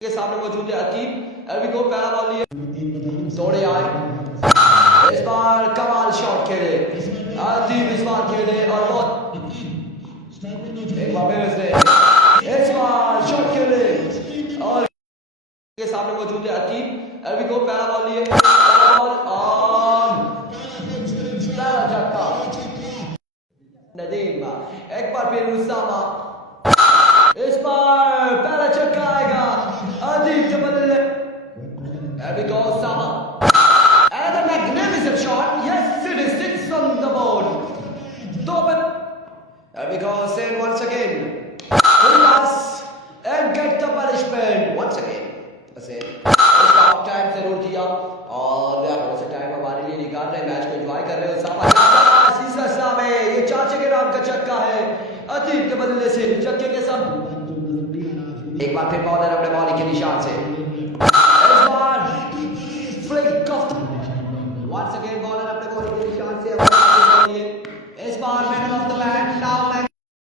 के सामने मौजूद है अतीब। एलबी को पहला बॉल लिए दौड़े आए, इस बार कमाल शॉट खेले अतीब, इस बार खेले और बहुत एक बार फिर से इस बार शॉट खेले और के सामने मौजूद है अतीब। एलबी को पहला बॉल लिए और पहला झटका नदीम, एक बार फिर उसामा, इस बार पहला छक्का आएगा अदीब के बदले। Here we go, Osama. Another magnificent shot. Yes, it is 6 on the board. Dobin. Here we go, Hussein once again. Full pass and get the punishment once again. Hussein. इसका हाफ टाइम जरूर दिया और थोड़ा सा time हमारे लिए निकाल रहे हैं, मैच को एंजॉय कर रहे हैं। उसामा सीसा इस्लाम है, ये चाचे के नाम का छक्का है अदीब के बदले से। छक्के के साथ एक बार फिर बॉलर अपने बॉलिंग के निशान से